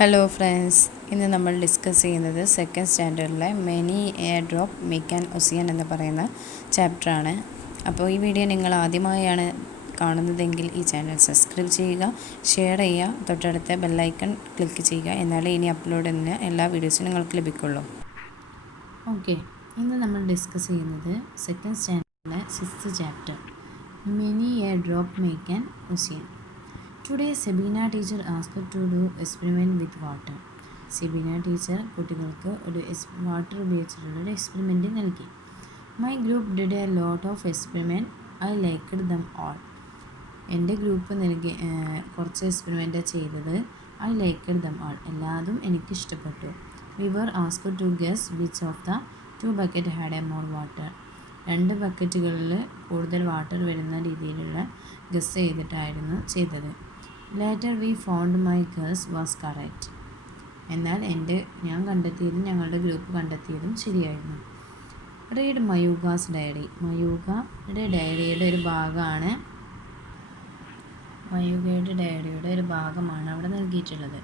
Hello friends, ഇന്ന് നമ്മൾ discuss ചെയ്യുന്നത് സെക്കൻഡ് സ്റ്റാൻഡേർഡിലെ many a drop make an ocean എന്ന് പറയുന്ന ചാപ്റ്ററാണ്. അപ്പോൾ ഈ വീഡിയോ നിങ്ങൾ ആദ്യമായാണ് കാണുന്നതെങ്കിൽ ഈ ചാനൽ സബ്സ്ക്രൈബ് ചെയ്യുക, ഷെയർ ചെയ്യുക, തൊട്ടടുത്ത ബെല്ലൈക്കൺ ക്ലിക്ക് ചെയ്യുക. എന്നാലേ ഇനി അപ്ലോഡ് ചെയ്യുന്ന എല്ലാ വീഡിയോസും നിങ്ങൾക്ക് ലഭിക്കുള്ളൂ. ഓക്കെ, ഇന്ന് നമ്മൾ ഡിസ്കസ് ചെയ്യുന്നത് സെക്കൻഡ് സ്റ്റാൻഡേർഡിലെ 6th chapter many a drop make an ocean. Today, Sabina teacher asked to do experiment with water. Sabina teacher കുട്ടികൾക്ക് ഒരു വാട്ടർ ഉപയോഗിച്ചിട്ടുള്ള എക്സ്പെരിമെൻറ്റ് നൽകി. My group did a lot of experiment. I liked them all. എൻ്റെ group കുറച്ച് experiment ചെയ്തത്. I liked them all. എല്ലാതും എനിക്ക് ഇഷ്ടപ്പെട്ടു. We were asked to guess which of the two bucket had a more water. 2 ബക്കറ്റുകളിൽ കൂടുതൽ water വരുന്ന രീതിയിലുള്ള guess ചെയ്തിട്ടായിരുന്നു ചെയ്തത്. Later V found my guess was correct. എന്നാൽ ഞാൻ കണ്ടെത്തിയതും ഞങ്ങളുടെ ഗ്രൂപ്പ് കണ്ടെത്തിയതും ശരിയായിരുന്നു. Read മയൂഗാസ് diary. മയൂഗയുടെ ഡയറിയുടെ ഒരു ഭാഗമാണ് അവിടെ നൽകിയിട്ടുള്ളത്.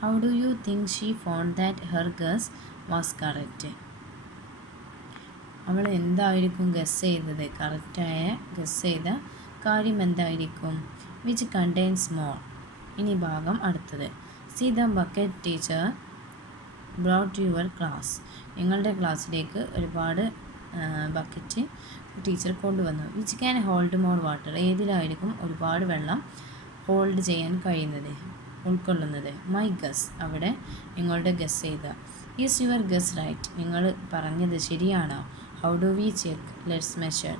How do you think she found that her guess was correct? അവൾ എന്തായിരിക്കും ഗസ് ചെയ്തത്? കറക്റ്റായ ഗസ് ചെയ്ത കാര്യം എന്തായിരിക്കും? Which contains more. ഇനി ഭാഗം അടുത്തത്. See the bucket teacher brought your class. നിങ്ങളുടെ ക്ലാസ്സിലേക്ക് ഒരുപാട് ബക്കറ്റ് ടീച്ചർ കൊണ്ടുവന്നു. Which can hold more water. ഏതിലായിരിക്കും ഒരുപാട് വെള്ളം ഹോൾഡ് ചെയ്യാൻ ഉൾക്കൊള്ളുന്നത്? My guess. അവിടെ നിങ്ങളുടെ ഗസ് ചെയ്ത. Is your guess right. നിങ്ങൾ പറഞ്ഞത് ശരിയാണോ? How do V check? Let's measure.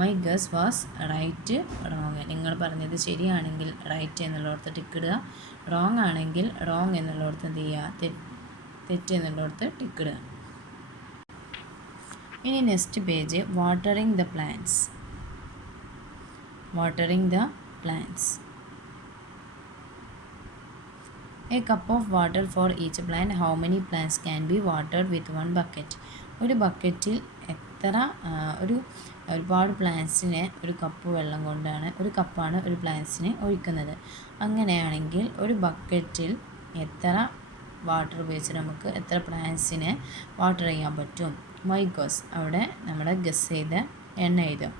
My guess was right, wrong. നിങ്ങൾ പറഞ്ഞത് ശരിയാണെങ്കിൽ റൈറ്റ് എന്നുള്ളടത്ത് ടിക്കിടുക, റോങ് ആണെങ്കിൽ റോങ് എന്നുള്ളടത്ത് എന്ത് ചെയ്യുക? തെറ്റ് എന്നുള്ളടത്ത് ടിക്കിടുക. ഇനി next page. Watering the plants. A cup of water for each plant. How many plants can be watered with one bucket? ഒരു ബക്കറ്റിൽ ഒരുപാട് പ്ലാന്റ്സിനെ ഒരു കപ്പ് വെള്ളം കൊണ്ടാണ്, ഒരു കപ്പാണ് ഒരു പ്ലാന്റ്സിന് ഒഴിക്കുന്നത്. അങ്ങനെയാണെങ്കിൽ ഒരു ബക്കറ്റിൽ എത്ര വാട്ടർ ഉപയോഗിച്ച് നമുക്ക് എത്ര പ്ലാന്റ്സിനെ വാട്ടർ ചെയ്യാൻ പറ്റും? My guess. അവിടെ നമ്മുടെ ഗസ് ചെയ്ത എണ്ണം എഴുതും.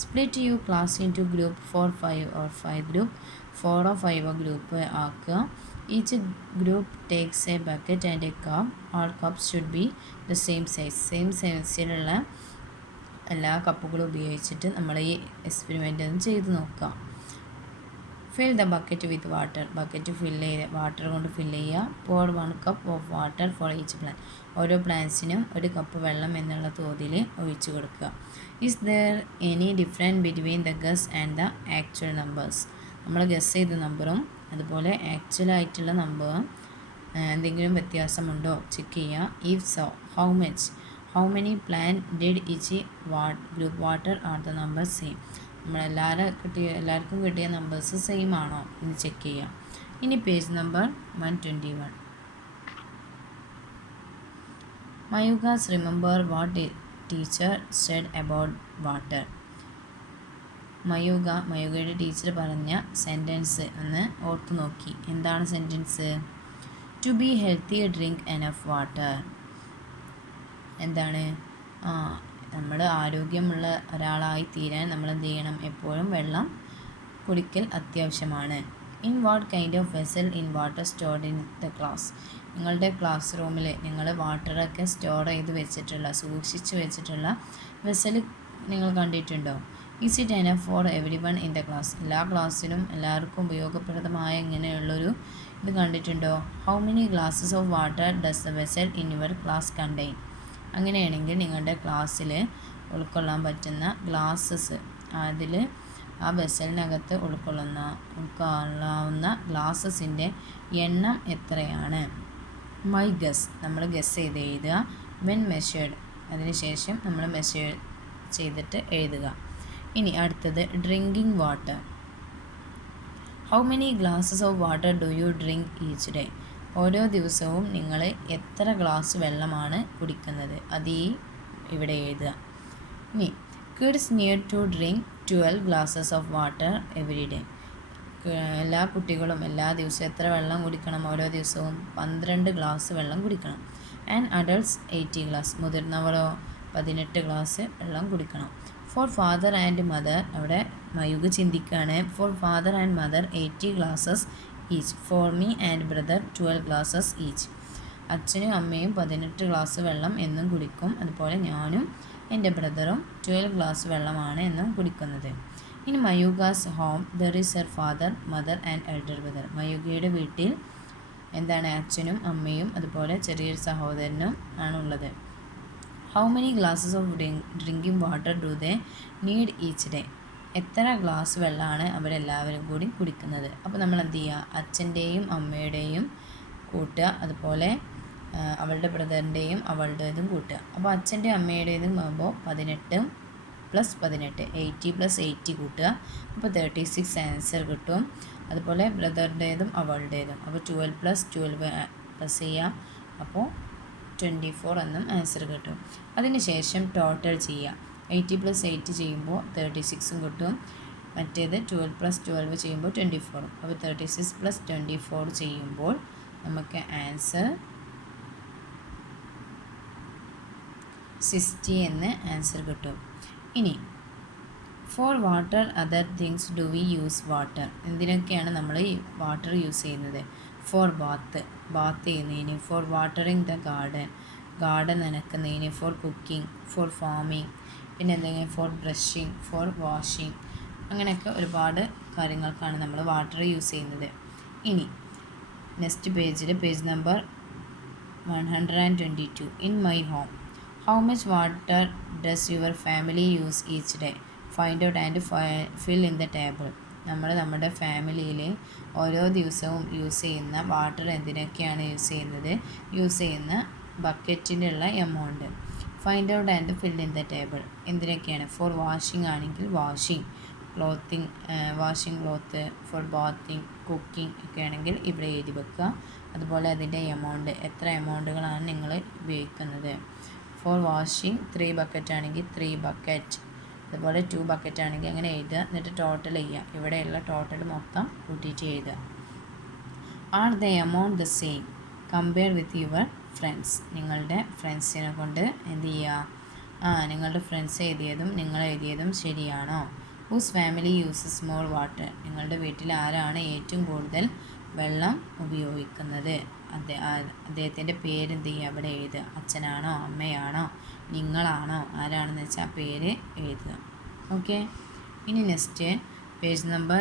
Split you class into group 4, 5 or 5 group 4 or 5 group ആക്കുക. Each group takes a bucket and a cup. All cups should be the same size. Same സൈസിലുള്ള എല്ലാ കപ്പുകളും ഉപയോഗിച്ചിട്ട് നമ്മൾ ഈ എക്സ്പെരിമെൻ്റ് ഒന്ന് ചെയ്ത് നോക്കുക. Fill the bucket with water. Bucket water കൊണ്ട് ഫില്ല് ചെയ്യുക. pour 1 cup of water for each plant. ഓരോ പ്ലാന്റ്സിനും ഒരു കപ്പ് വെള്ളം എന്നുള്ള തോതിൽ ഒഴിച്ചു കൊടുക്കുക. Is there any difference between the guess and the actual numbers. നമ്മൾ ഗസ് ചെയ്ത നമ്പറും അതുപോലെ ആക്ച്വലായിട്ടുള്ള നമ്പറും എന്തെങ്കിലും വ്യത്യാസമുണ്ടോ ചെക്ക് ചെയ്യുക. If so how much. How many plant did each group water are the number same. എല്ലാവർക്കും കിട്ടിയ നമ്പേഴ്സ് സെയിം ആണോ എന്ന് ചെക്ക് ചെയ്യുക. ഇനി page number 121. Mayuga's remember what teacher said about water. മയൂഗയുടെ ടീച്ചർ പറഞ്ഞ സെൻറ്റൻസ് ഒന്ന് ഓർത്തു നോക്കി. എന്താണ് sentence? To be healthy drink enough water. എന്താണ്? നമ്മൾ ആരോഗ്യമുള്ള ഒരാളായി തീരാൻ നമ്മൾ എന്ത് ചെയ്യണം? എപ്പോഴും വെള്ളം കുടിക്കൽ അത്യാവശ്യമാണ്. In what kind of vessel in water stored in the class. നിങ്ങളുടെ ക്ലാസ് റൂമിൽ നിങ്ങൾ വാട്ടറൊക്കെ സൂക്ഷിച്ച് വെച്ചിട്ടുള്ള വെസൽ നിങ്ങൾ കണ്ടിട്ടുണ്ടോ? Is it enough for every one in the class. എല്ലാ ക്ലാസ്സിലും എല്ലാവർക്കും ഉപയോഗപ്രദമായ ഇങ്ങനെയുള്ളൊരു ഇത് കണ്ടിട്ടുണ്ടോ? How many glasses of water does the vessel in your class contain. അങ്ങനെയാണെങ്കിൽ നിങ്ങളുടെ ക്ലാസ്സിൽ ഉൾക്കൊള്ളാൻ പറ്റുന്ന ഗ്ലാസസ്, അതിൽ ആ വെസലിനകത്ത് ഉൾക്കൊള്ളാവുന്ന ഗ്ലാസസിൻ്റെ എണ്ണം എത്രയാണ്? My guess. നമ്മൾ ഗസ് ചെയ്ത് എഴുതുക. When measured. അതിനുശേഷം നമ്മൾ മെഷേർ ചെയ്തിട്ട് എഴുതുക. ഇനി അടുത്തത് drinking water. How many glasses of water do you drink each day. ഓരോ ദിവസവും നിങ്ങൾ എത്ര ഗ്ലാസ് വെള്ളമാണ് കുടിക്കുന്നത്? അത് ഇവിടെ എഴുതുക. ഇനി kids need to drink 12 glasses of water every day. എല്ലാ കുട്ടികളും എല്ലാ ദിവസവും എത്ര വെള്ളം കുടിക്കണം? ഓരോ ദിവസവും 12 ഗ്ലാസ് വെള്ളം കുടിക്കണം. And adults 80 glass. മുതിർന്നവരോ 18 ഗ്ലാസ് വെള്ളം കുടിക്കണം. ഫോർ ഫാദർ ആൻഡ് മദർ, അവിടെ മയുഗ് ചിന്തിക്കുകയാണ്. For father and mother 80 glasses each. For me and brother 12 glasses each. അച്ഛനും അമ്മയും 18 ഗ്ലാസ് വെള്ളം എന്നും കുടിക്കും. അതുപോലെ ഞാനും എൻ്റെ ബ്രദറും 12 ഗ്ലാസ് വെള്ളമാണ് എന്നും കുടിക്കുന്നത്. In Mayuga's home there is her father, mother and elder brother. മയൂഗയുടെ വീട്ടിൽ എന്താണ്? അച്ഛനും അമ്മയും അതുപോലെ ചെറിയൊരു സഹോദരനും ആണുള്ളത്. How many glasses of drinking water do they need each day? എത്ര ഗ്ലാസ് വെള്ളമാണ് അവരെല്ലാവരും കൂടി കുടിക്കുന്നത്? അപ്പോൾ നമ്മൾ എന്ത് ചെയ്യുക? അച്ഛൻ്റെയും അമ്മയുടെയും കൂട്ടുക, അതുപോലെ അവളുടെ ബ്രദറിൻ്റെയും അവളുടേതും കൂട്ടുക. അപ്പോൾ അച്ഛൻ്റെയും അമ്മയുടേതും ആകുമ്പോൾ 18 + 18, 80 + 80 കൂട്ടുക. അപ്പോൾ 36 ആൻസർ കിട്ടും. അതുപോലെ ബ്രദറിൻ്റേതും അവളുടേതും, അപ്പോൾ 12 + 12 പ്ലസ് ചെയ്യാം. അപ്പോൾ 24 എന്നും ആൻസർ കിട്ടും. അതിനുശേഷം ടോട്ടൽ ചെയ്യുക. 80 + 80 ചെയ്യുമ്പോൾ 36 കിട്ടും. മറ്റേത് 12 + 12 ചെയ്യുമ്പോൾ 24. അപ്പോൾ 36 + 24 ചെയ്യുമ്പോൾ നമുക്ക് ആൻസർ 60 എന്ന് ആൻസർ കിട്ടും. ഇനി for water other things do we use water? എന്തിനൊക്കെയാണ് നമ്മൾ ഈ വാട്ടർ യൂസ് ചെയ്യുന്നത്? ഫോർ ബാത്ത് ചെയ്യുന്നതിന്. ഫോർ വാട്ടറിങ് ദ ഗാർഡൻ നനയ്ക്കുന്നതിന്. For cooking. For farming. പിന്നെ എന്തെങ്കിലും ഫോർ ബ്രഷിങ്. Four washing. അങ്ങനെയൊക്കെ ഒരുപാട് കാര്യങ്ങൾക്കാണ് നമ്മൾ വാട്ടർ യൂസ് ചെയ്യുന്നത്. ഇനി നെക്സ്റ്റ് പേജിൽ page number 122. In my home how much water does your family use each day? Find out and fill in the table. നമ്മൾ നമ്മുടെ ഫാമിലിയിൽ ഓരോ ദിവസവും യൂസ് ചെയ്യുന്ന വാട്ടർ എന്തിനൊക്കെയാണ് യൂസ് ചെയ്യുന്ന ബക്കറ്റിലുള്ള amount. Find out and fill in the table. എന്തിനൊക്കെയാണ്? ഫോർ വാഷിംഗ് ആണെങ്കിൽ washing cloth. For bathing, cooking ഒക്കെ ആണെങ്കിൽ ഇവിടെ എഴുതി വെക്കുക. അതുപോലെ അതിൻ്റെ എമൗണ്ട്, എത്ര എമൗണ്ടുകളാണ് നിങ്ങൾ ഉപയോഗിക്കുന്നത്. ഫോർ വാഷിംഗ് 3 ബക്കറ്റ് ആണെങ്കിൽ 3 ബക്കറ്റ്, അതുപോലെ 2 ബക്കറ്റ് ആണെങ്കിൽ അങ്ങനെ എഴുതുക. എന്നിട്ട് ടോട്ടൽ ചെയ്യുക. ഇവിടെയുള്ള ടോട്ടൽ മൊത്തം കൂട്ടിയിട്ട് എഴുതുക. Are the amount the same compare with your friends? നിങ്ങളുടെ ഫ്രണ്ട്സിനെ കൊണ്ട് എന്ത് ചെയ്യുക? നിങ്ങളുടെ ഫ്രണ്ട്സ് എഴുതിയതും നിങ്ങൾ എഴുതിയതും ശരിയാണോ? Whose family uses more water? നിങ്ങളുടെ വീട്ടിൽ ആരാണ് ഏറ്റവും കൂടുതൽ വെള്ളം ഉപയോഗിക്കുന്നത്? അദ്ദേഹത്തിൻ്റെ പേര് എന്ത് ചെയ്യുക? അവിടെ എഴുതുക. അച്ഛനാണോ അമ്മയാണോ നിങ്ങളാണോ ആരാണെന്ന് വെച്ചാൽ ആ പേര് എഴുതുക. ഓക്കെ. ഇനി next page number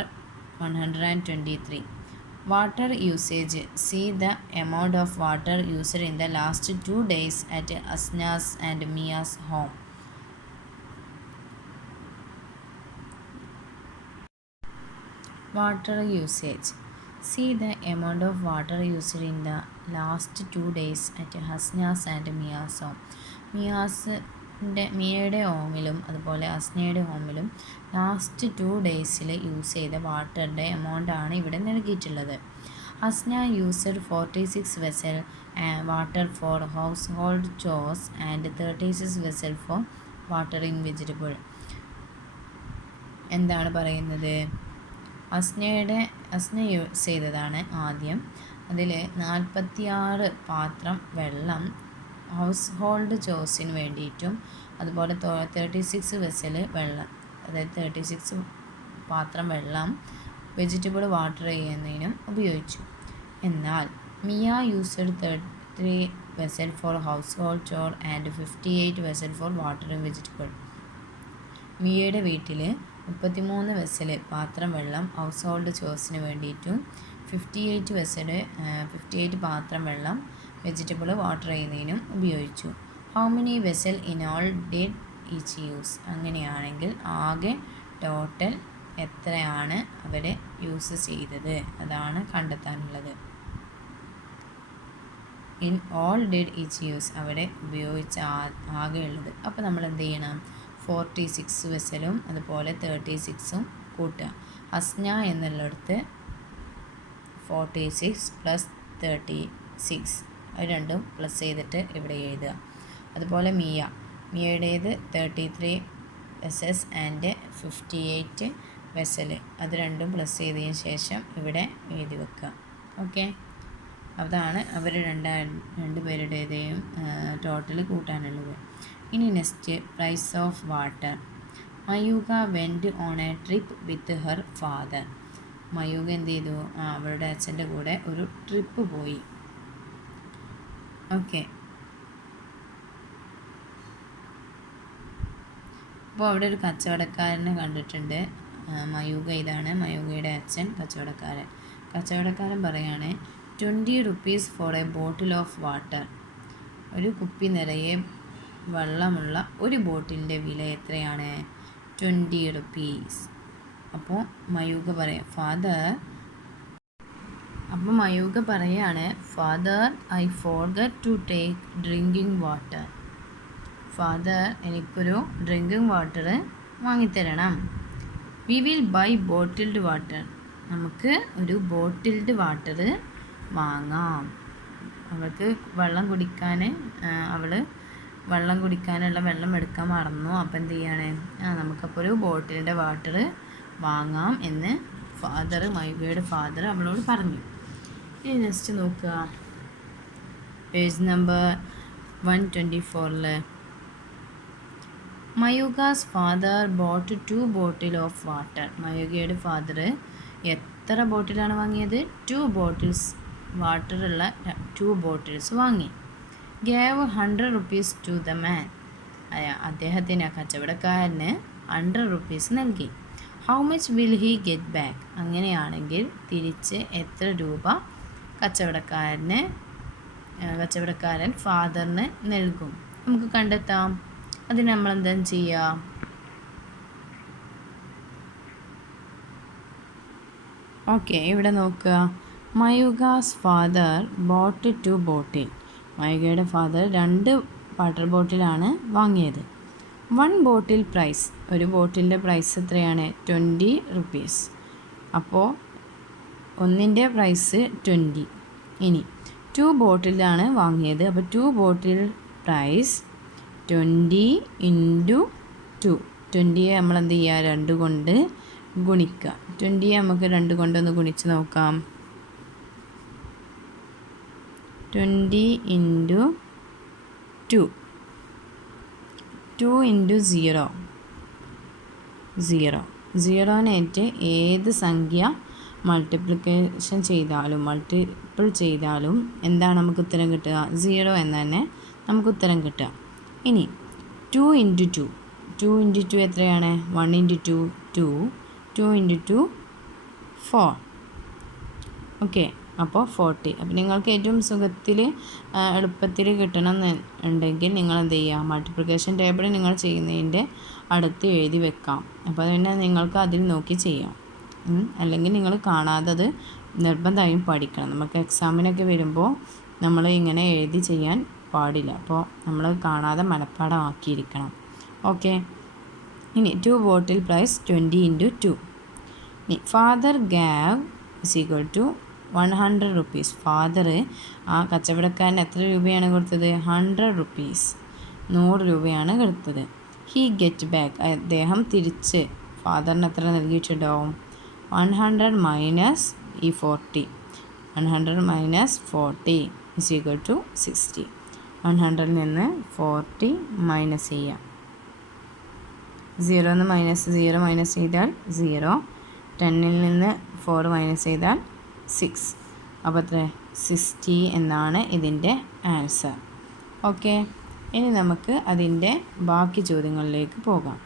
123. Water usage. See the amount of water used in the last 2 days at Asna's and Mia's home. Water usage. See the amount of water used in the last 2 days at Hasna's and Mia's home. മിയയുടെ ഹോമിലും അതുപോലെ ഹസ്നയുടെ ഹോമിലും last 2 days use ചെയ്ത വാട്ടറിൻ്റെ amount ആണ് ഇവിടെ നൽകിയിട്ടുള്ളത്. Hasna used 46 vessel water for household ചോസ് and 36 vessel for watering vegetable. എന്താണ് പറയുന്നത്? ഹസ്ന യൂസ് ചെയ്തതാണ് ആദ്യം. അതിൽ 46 പാത്രം വെള്ളം ഹൗസ് ഹോൾഡ് ചോസിന് വേണ്ടിയിട്ടും അതുപോലെ 36 വെസൽ വെള്ളം, അതായത് 36 പാത്രം വെള്ളം വെജിറ്റബിൾ വാട്ടർ ചെയ്യുന്നതിനും ഉപയോഗിച്ചു. എന്നാൽ Mia used 33 vessel for household chores and 58 vessel for watering vegetable. മിയയുടെ വീട്ടിൽ 33 വെസൽ പാത്രം വെള്ളം ഹൗസ് ഹോൾഡ് ചോസിന് വേണ്ടിയിട്ടും 58 പാത്രം വെള്ളം വെജിറ്റബിൾ വാട്ടർ ചെയ്യുന്നതിനും ഉപയോഗിച്ചു. How many vessel in all did each use? അങ്ങനെയാണെങ്കിൽ ആകെ ടോട്ടൽ എത്രയാണ് അവർ യൂസ് ചെയ്തത് അതാണ് കണ്ടെത്താനുള്ളത്. In all did each use അവിടെ ഉപയോഗിച്ച ആകെയുള്ളത്. അപ്പോൾ നമ്മൾ എന്ത് ചെയ്യണം? 46 വെസലും അതുപോലെ 36ഉം കൂട്ടുക. ഹസ്ന എന്നുള്ളിടത്ത് 46 + 36 അത് രണ്ടും പ്ലസ് ചെയ്തിട്ട് ഇവിടെ എഴുതുക. അതുപോലെ മിയയുടേത് 33 വെസസ് ആൻഡ് 58 വെസൽ, അത് രണ്ടും പ്ലസ് ചെയ്തതിന് ശേഷം ഇവിടെ എഴുതി വെക്കുക. ഓക്കെ, അതാണ് അവർ രണ്ടുപേരുടേതെയും ടോട്ടൽ കൂട്ടാനുള്ളത്. ഇനി next price of water. Mayuka went on a trip with her father. Mayuka എന്ത് ചെയ്തു? അവരുടെ അച്ഛൻ്റെ കൂടെ ഒരു ട്രിപ്പ് പോയി. ഓക്കെ, അപ്പോൾ അവിടെ ഒരു കച്ചവടക്കാരനെ കണ്ടിട്ടുണ്ട്. മയൂക ഇതാണ് മയൂകയുടെ അച്ഛൻ, കച്ചവടക്കാരൻ പറയാണ് 20 rupees for a bottle of water. ഒരു കുപ്പി നിറയെ വെള്ളമുള്ള ഒരു ബോട്ടിലിൻ്റെ വില എത്രയാണ്? 20 rupees. അപ്പോൾ മയൂക പറയാണ് father I forget to take drinking water. Father, എനിക്കൊരു ഡ്രിങ്കിങ് വാട്ടർ വാങ്ങിത്തരണം. We will buy bottled water. നമുക്ക് ഒരു ബോട്ടിൽഡ് വാട്ടർ വാങ്ങാം. അവൾക്ക് വെള്ളം കുടിക്കാനുള്ള വെള്ളം എടുക്കാൻ മറന്നു. അപ്പം എന്ത് ചെയ്യാണ്? നമുക്കപ്പോൾ ഒരു ബോട്ടിലിൻ്റെ വാട്ടർ വാങ്ങാം എന്ന് മയൂകയുടെ ഫാദർ അവളോട് പറഞ്ഞു. ഇനി നെക്സ്റ്റ് നോക്കുക, page number 124. Mayuka's father bought 2 bottle of water. മയൂകയുടെ ഫാദർ എത്ര ബോട്ടിലാണ് വാങ്ങിയത്? 2 bottles വാട്ടറുള്ള 2 bottles വാങ്ങി. Gave 100 rupees to the man. അദ്ദേഹത്തിന് ആ കച്ചവടക്കാരന് 100 rupees നൽകി. How much will he get back? അങ്ങനെയാണെങ്കിൽ തിരിച്ച് എത്ര രൂപ കച്ചവടക്കാരൻ ഫാദറിന് നൽകും? നമുക്ക് കണ്ടെത്താം. അതിന് നമ്മൾ എന്താ ചെയ്യുക? ഓക്കെ, ഇവിടെ നോക്കുക. മയൂകാസ് ഫാദർ ബോട്ട് 2 ബോട്ടിൽ. മയൂകയുടെ ഫാദർ 2 വാട്ടർ ബോട്ടിലാണ് വാങ്ങിയത്. 1 ബോട്ടിൽ പ്രൈസ്, ഒരു ബോട്ടിലിൻ്റെ പ്രൈസ് എത്രയാണ്? 20 rupees. അപ്പോൾ ഒന്നിൻ്റെ പ്രൈസ് 20. ഇനി 2 ബോട്ടിലാണ് വാങ്ങിയത്. അപ്പോൾ 2 ബോട്ടിൽ പ്രൈസ് 20 × 2. 20യെ നമ്മൾ എന്ത് ചെയ്യുക? 2 കൊണ്ട് ഗുണിക്കുക. 20യെ നമുക്ക് 2 കൊണ്ടൊന്ന് ഗുണിച്ച് നോക്കാം. 20 × 2. 2 × 0. 0. 0-നേറ്റ് ഏത് സംഖ്യ മൾട്ടിപ്പിൾ ചെയ്താലും എന്താണ് നമുക്ക് ഉത്തരം കിട്ടുക? 0 എന്ന് തന്നെ നമുക്ക് ഉത്തരം കിട്ടുക. ഇനി 2 × 2. 2 × 2 എത്രയാണ്? 1 × 2 2. 2 × 2 4. ഓക്കെ, അപ്പോൾ 40. അപ്പോൾ നിങ്ങൾക്ക് ഏറ്റവും എളുപ്പത്തിൽ കിട്ടണം എന്നുണ്ടെങ്കിൽ നിങ്ങൾ എന്ത് ചെയ്യുക? മൾട്ടിപ്ലിക്കേഷൻ ടേബിൾ നിങ്ങൾ ചെയ്യുന്നതിൻ്റെ അടുത്ത് എഴുതി വെക്കാം. അപ്പോൾ പിന്നെ നിങ്ങൾക്ക് അതിൽ നോക്കി ചെയ്യാം. അല്ലെങ്കിൽ നിങ്ങൾ കാണാതെ അത് നിർബന്ധമായും പഠിക്കണം. നമുക്ക് എക്സാമിനൊക്കെ വരുമ്പോൾ നമ്മൾ ഇങ്ങനെ എഴുതി ചെയ്യാൻ പാടില്ല. അപ്പോൾ നമ്മൾ കാണാതെ മനഃപ്പാടമാക്കിയിരിക്കണം. ഓക്കെ, ഇനി 2 ബോട്ടിൽ പ്രൈസ് 20 × 2. ഇനി ഫാദർ ഗാവ് = 100 rupees. ഫാദർ ആ കച്ചവടക്കാരന് എത്ര രൂപയാണ് കൊടുത്തത്? 100 rupees. 100 രൂപയാണ് കൊടുത്തത്. He get back. അദ്ദേഹം തിരിച്ച് ഫാദറിന് എത്ര നൽകിയിട്ടുണ്ടാവും? 100 മൈനസ് ഈ 40. 100 മൈനസ് 40 = 60. 100-ൽ നിന്ന് 40 മൈനസ് ചെയ്യാം. 0 മൈനസ് ചെയ്താൽ 0. 10-ൽ നിന്ന് 4 മൈനസ് ചെയ്താൽ 6. അപ്പോൾ എത്ര? 60 എന്നാണ് ഇതിൻ്റെ ആൻസർ. ഓക്കെ, ഇനി നമുക്ക് അതിൻ്റെ ബാക്കി ചോദ്യങ്ങളിലേക്ക് പോകാം.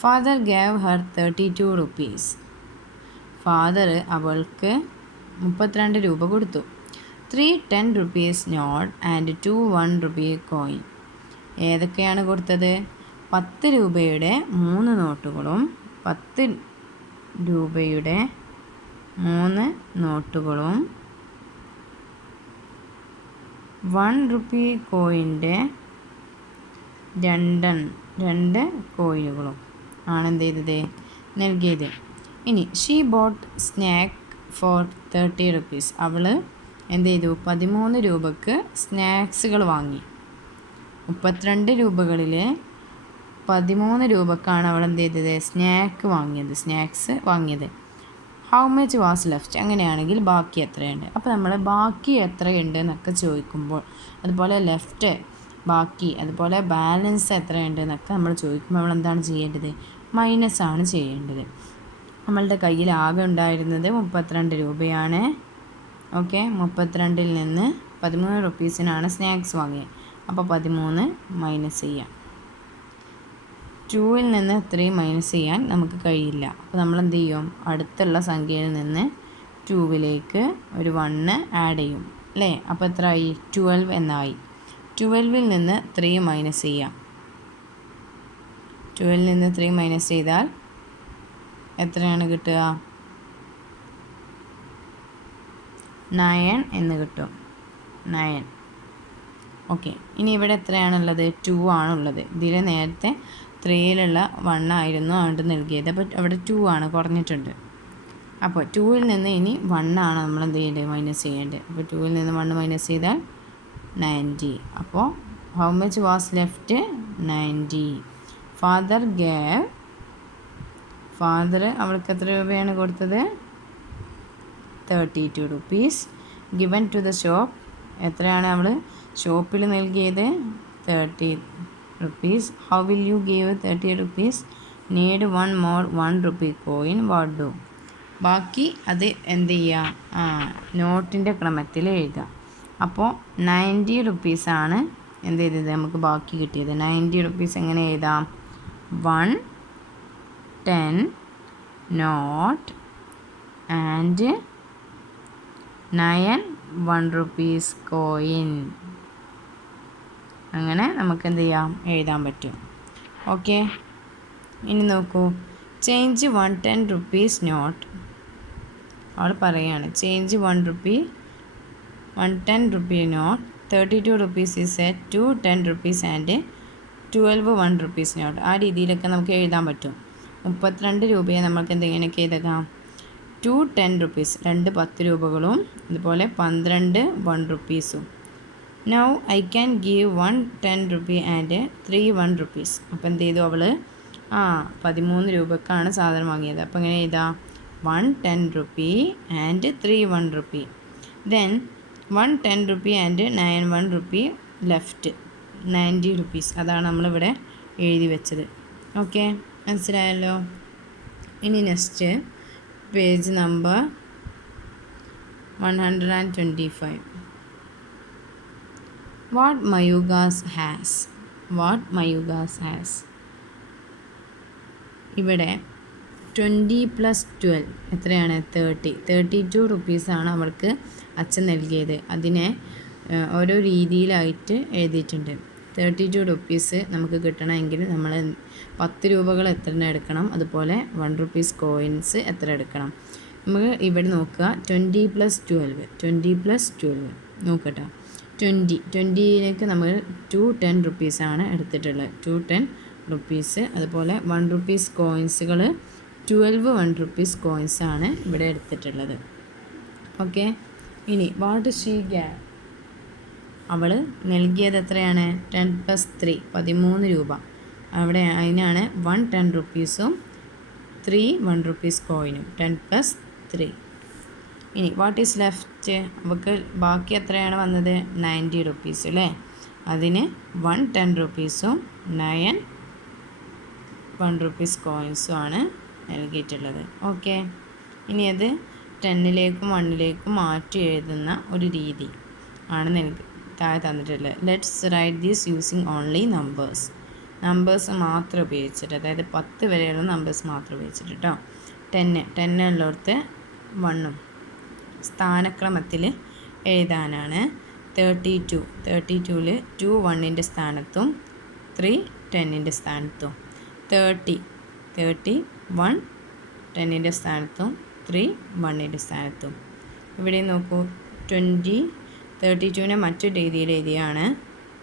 Father gave her 32 rupees. Father അവൾക്ക് 32 രൂപ കൊടുത്തു. 3 10 rupees note and 2 1 rupee coin. ഏതൊക്കെയാണ് കൊടുത്തത്? 10 രൂപയുടെ 3 നോട്ടുകളും 10 രൂപയുടെ 3 നോട്ടുകളും 1 rupee കോയിൻ്റെ 2 കോയിനുകളും ആണ് എന്ത് ചെയ്തത്? നൽകിയത്. ഇനി she bought snack for 30 rupees. അവൾ എന്ത് ചെയ്തു? 13 രൂപക്ക് സ്നാക്സുകൾ വാങ്ങി. 32 രൂപകളിൽ 13 രൂപക്കാണ് അവൾ എന്ത് ചെയ്തത്, സ്നാക്സ് വാങ്ങിയത്. ഹൗ മച്ച് വാസ് ലെഫ്റ്റ്, അങ്ങനെയാണെങ്കിൽ ബാക്കി എത്രയുണ്ട്. അപ്പോൾ നമ്മൾ ബാക്കി എത്രയുണ്ട് എന്നൊക്കെ ചോദിക്കുമ്പോൾ, അതുപോലെ ലെഫ്റ്റ് ബാക്കി, അതുപോലെ ബാലൻസ് എത്രയുണ്ട് എന്നൊക്കെ നമ്മൾ ചോദിക്കുമ്പോൾ നമ്മൾ എന്താണ് ചെയ്യേണ്ടത്, മൈനസ് ആണ് ചെയ്യേണ്ടത്. നമ്മളുടെ കയ്യിൽ ആകെ ഉണ്ടായിരുന്നത് 32 രൂപയാണ്. ഓക്കെ, 32-ൽ നിന്ന് 13 റുപ്പീസിനാണ് സ്നാക്സ് വാങ്ങിയത്. അപ്പോൾ 13 മൈനസ് ചെയ്യാം. 2-ൽ നിന്ന് 3 മൈനസ് ചെയ്യാൻ നമുക്ക് കഴിയില്ല. അപ്പോൾ നമ്മൾ എന്ത് ചെയ്യും, അടുത്തുള്ള സംഖ്യയിൽ നിന്ന് 2-ലേക്ക് ഒരു 1 ആഡ് ചെയ്യും അല്ലേ. അപ്പോൾ എത്ര ആയി, 12 എന്നായി. 12-ൽ നിന്ന് 3 മൈനസ് ചെയ്യാം. 12-ൽ നിന്ന് 3 മൈനസ് ചെയ്താൽ എത്രയാണ് കിട്ടുക, 9 എന്ന് കിട്ടും. 9. ഓക്കെ, ഇനി ഇവിടെ എത്രയാണുള്ളത്, 2 ആണുള്ളത്. ഇതിൽ നേരത്തെ 3-ലുള്ള 1 ആയിരുന്നു അവിടെ നൽകിയത്. അപ്പോൾ അവിടെ 2 ആണ്, കുറഞ്ഞിട്ടുണ്ട്. അപ്പോൾ 2-ൽ നിന്ന് ഇനി 1 ആണ് നമ്മൾ എന്ത് ചെയ്യേണ്ടത്, മൈനസ് ചെയ്യേണ്ടത്. അപ്പോൾ 2-ൽ നിന്ന് 1 മൈനസ് ചെയ്താൽ 90. അപ്പോൾ how much was left, 90. Father അവൾക്ക് എത്ര രൂപയാണ് കൊടുത്തത്, 32 rupees. Given to the shop, എത്രയാണ് അവൾ ഷോപ്പിൽ നൽകിയത്, 30 rupees. How will you give 30 rupees, need 1 more 1 rupee coin, what do. ബാക്കി അത് എന്ത് ചെയ്യുക, നോട്ടിൻ്റെ ക്രമത്തിൽ എഴുതുക. അപ്പോൾ 90 റുപ്പീസാണ് എന്ത് ചെയ്തത്, നമുക്ക് ബാക്കി കിട്ടിയത്. 90 റുപ്പീസ് എങ്ങനെ എഴുതാം, 1 10 നോട്ട് ആൻഡ് 9 1 rupees കോയിൻ. അങ്ങനെ നമുക്ക് എന്ത് ചെയ്യാം, എഴുതാൻ പറ്റും. ഓക്കെ, ഇനി നോക്കൂ, ചേഞ്ച് 110 rupees നോട്ട്. അവൾ പറയുകയാണ് change 110 rupee note 32 rupees is set to 10 rupees and 12 1 rupees note. ആ രീതിയിലൊക്കെ നമുക്ക് എഴുതാൻ പറ്റും. 32 രൂപയെ നമുക്ക് എന്തെങ്കിലുമൊക്കെ എഴുതാം, 2 10 rupees, 2 10 രൂപകളും, അതുപോലെ 12 1 rupees-ഉം. Now I can give 1 10 rupee and 3 1 rupees. അപ്പോൾ എന്ത് ചെയ്തു അവൾ, 13 രൂപക്കാണ് സാധനം വാങ്ങിയത്. അപ്പോൾ എങ്ങനെ എഴുതാം, 1 10 rupee and 3 1 rupee. Then 1 10 rupee and 9 1 rupee left 90 rupees. അതാണ് നമ്മളിവിടെ എഴുതി വെച്ചത്. ഓക്കെ, മനസ്സിലായല്ലോ. ഇനി next page number 125. What Mayuga's has. ഇവിടെ 20 + 12 എത്രയാണ്, 32 റുപ്പീസാണ് അവൾക്ക് അച്ഛൻ നൽകിയത്. അതിനെ ഓരോ രീതിയിലായിട്ട് എഴുതിയിട്ടുണ്ട്. 32 റുപ്പീസ് നമുക്ക് കിട്ടണമെങ്കിൽ നമ്മൾ 10 രൂപകൾ എത്ര എടുക്കണം, അതുപോലെ 1 rupees കോയിൻസ് എത്ര എടുക്കണം. നമുക്ക് ഇവിടെ നോക്കുക, 20 + 12 നോക്കട്ടോ. 20ലേക്ക് നമ്മൾ 210 റുപ്പീസാണ് എടുത്തിട്ടുള്ളത്. 210 റുപ്പീസ്, അതുപോലെ 1 rupees കോയിൻസുകൾ 12 1 rupees കോയിൻസാണ് ഇവിടെ എടുത്തിട്ടുള്ളത്. ഓക്കെ, ഇനി വാട്ട് ഷീ ഗേവ്, അവൾ നൽകിയത് എത്രയാണ്, 10 + 3 13 രൂപ. അവിടെ അതിനാണ് 1 10 റുപ്പീസും 3 1 rupees കോയിനും, 10 + 3. ഇനി വാട്ട് ഈസ് ലെഫ്റ്റ്, അവൾക്ക് ബാക്കി എത്രയാണ് വന്നത്, 90 റുപ്പീസ് അല്ലേ. അതിന് 1 10 റുപ്പീസും 9 1 rupees കോയിൻസും ആണ് നൽകിയിട്ടുള്ളത്. ഓക്കെ, ഇനി അത് 10ലേക്കും 1ലേക്കും മാറ്റി എഴുതുന്ന ഒരു രീതി ആണ് താഴെ തന്നിട്ടുള്ളത്. Let's write these using only numbers മാത്രം ഉപയോഗിച്ചിട്ട്, അതായത് 10 വരെയുള്ള നമ്പേഴ്സ് മാത്രം ഉപയോഗിച്ചിട്ട് കേട്ടോ. 10 ഉള്ളിടത്ത് 1ഉം സ്ഥാനക്രമത്തിൽ എഴുതാനാണ്. 32-ൽ 2 1ൻ്റെ സ്ഥാനത്തും 3 10ൻ്റെ സ്ഥാനത്തും, 30 1 10ൻ്റെ സ്ഥാനത്തും 3 1ൻ്റെ സ്ഥാനത്തും. ഇവിടെ നോക്കൂ, 32നെ മറ്റു രീതിയിൽ എഴുതിയാണ്